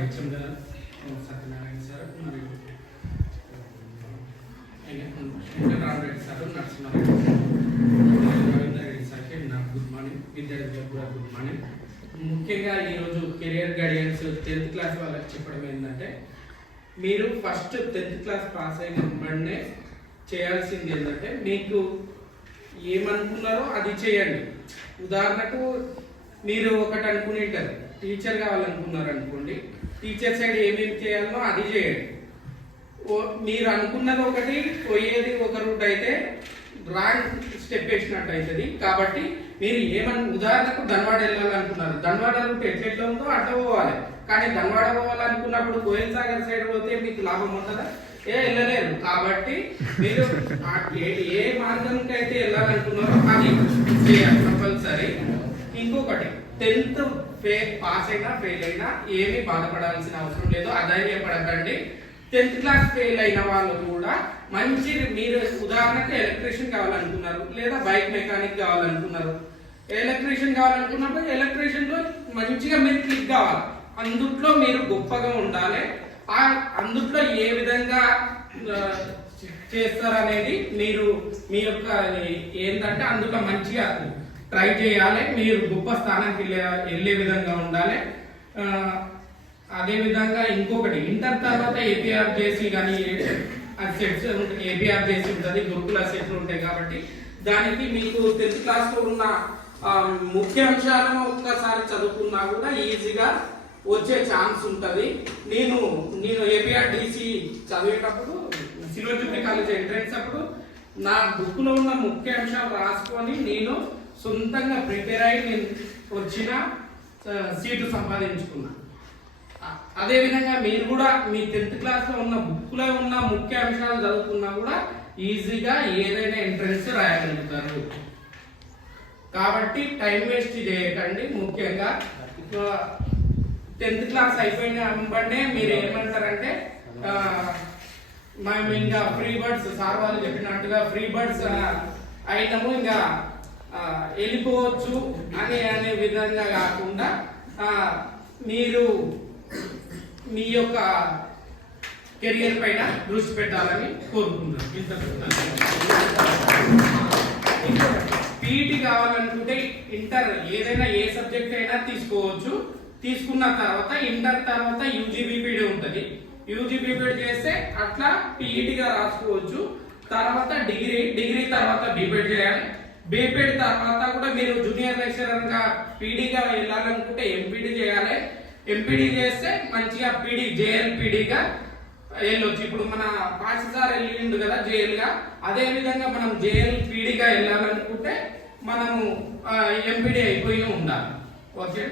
HM గారు Satyanarayana sir మరియు Rama Reddy sir Narasimha Reddy సార్కి నాకు గుడ్ మార్నింగ్, విద్యార్థులకు కూడా గుడ్ మార్నింగ్. ముఖ్యంగా ఈరోజు కెరియర్ గైడెన్స్ 10th క్లాస్ వాళ్ళకి చెప్పడం ఏంటంటే, మీరు ఫస్ట్ 10th క్లాస్ పాస్ అయిన వెంటనే చేయాల్సింది ఏంటంటే, మీకు ఏమనుకున్నారో అది చేయండి. ఉదాహరణకు మీరు ఒకటి అనుకునేటారు, టీచర్ కావాలనుకున్నారు అనుకోండి, టీచర్ సైడ్ ఏమేమి చేయాలో అది చేయండి. మీరు అనుకున్నది ఒకటి, పోయేది ఒక రూట్ అయితే రాంగ్ స్టెప్ వేసినట్టు అవుతుంది. కాబట్టి మీరు ఉదాహరణకు ధన్వాడ వెళ్ళాలనుకున్నారు, ధన్వాడ రూట్ ఎట్లా ఉందో అట్లా పోవాలి. కానీ ధన్వాడ పోవాలనుకున్నప్పుడు కోయిల్ సాగర్ సైడ్ పోతే మీకు లాభం ఉంటుందా? వెళ్ళలేరు. కాబట్టి మీరు ఏ మార్గంకి అయితే వెళ్ళాలనుకున్నారో అది చేయాలి కంపల్సరీ. ఇంకొకటి, 10th పాస్ అయినా ఫెయిల్ అయినా ఏమీ బాధపడాల్సిన అవసరం లేదు, అధైర్యపడకండి. 10th క్లాస్ ఫెయిల్ అయిన వాళ్ళు కూడా మంచి, మీరు ఉదాహరణకు ఎలక్ట్రీషియన్ కావాలనుకున్నారు లేదా బైక్ మెకానిక్ కావాలనుకున్నారు. ఎలక్ట్రీషియన్ కావాలనుకున్నప్పుడు ఎలక్ట్రీషియన్ లో మంచిగా మీరు క్లిక్ కావాలి, అందుట్లో మీరు గొప్పగా ఉండాలి. అందుట్లో ఏ విధంగా చేస్తారనేది మీరు మీ యొక్క ఏంటంటే అందులో మంచిగా ట్రై చేయాలి. మీరు గొప్ప స్థానానికి వెళ్ళే విధంగా ఉండాలి. అదే విధంగా ఇంకొకటి, ఇంటర్ తర్వాత ఏపీఆర్ జేసీ కానీ సెట్స్ ఏపీఆర్ జేసీ ఉంటుంది, గురుకుల సెట్లు ఉంటాయి. కాబట్టి దానికి మీకు 10th క్లాస్ లో ఉన్న ముఖ్య అంశాలను ఒక్కసారి చదువుకున్నా కూడా ఈజీగా వచ్చే ఛాన్స్ ఉంటుంది. నేను ఏపీఆర్ డీసీ చదివేటప్పుడు సిల్వర్ జూబ్లీ కాలేజ్ ఎంట్రన్స్ అప్పుడు నా బుక్ లో ఉన్న ముఖ్య అంశాలు రాసుకొని నేను సొంతంగా ప్రిపేర్ అయ్యి నేను వచ్చిన సీటు సంపాదించుకున్నా. అదేవిధంగా మీరు కూడా మీ 10th క్లాస్ లో ఉన్న బుక్ లో ఉన్న ముఖ్య అంశాలు చదువుకున్నా కూడా ఈజీగా ఏదైనా ఎంట్రన్స్ రాయగలుగుతారు. కాబట్టి టైం వేస్ట్ చేయకండి. ముఖ్యంగా 10th క్లాస్ అయిపోయిన వెంబడే మీరు ఏమంటారంటే, మేము ఇంకా ఫ్రీ బర్డ్స్, సార్ వాళ్ళు చెప్పినట్టుగా ఫ్రీ బర్డ్స్ అయినాము, ఇంకా వెళ్ళిపోవచ్చు అనే విధంగా కాకుండా మీరు మీ యొక్క కెరియర్ పైన దృష్టి పెట్టాలని కోరుకుంటున్నాను. పీఈటీ కావాలనుకుంటే ఇంటర్ ఏదైనా ఏ సబ్జెక్ట్ అయినా తీసుకోవచ్చు. తీసుకున్న తర్వాత ఇంటర్ తర్వాత యూజీబీపీడీ ఉంటుంది. యూజీబీపీడీ చేస్తే అట్లా పీఈటీగా రాసుకోవచ్చు. తర్వాత డిగ్రీ తర్వాత బీపీడీ చేయాలి. బీపీడీ తర్వాత కూడా మీరు జూనియర్ లెక్చరర్ గా పీడీగా వెళ్ళాలనుకుంటే ఎంపీడీ చేయాలి. ఎంపీడీ చేస్తే మంచిగా పీడీ జేఎల్పీడీగా వెళ్ళొచ్చు. ఇప్పుడు మన పాఠశాల వెళ్ళిండు కదా జేఎల్ గా, అదే విధంగా మనం జేఎల్పీడీగా వెళ్ళాలనుకుంటే మనము ఎంపీడీ అయిపోయి ఉండాలి. ఓకే.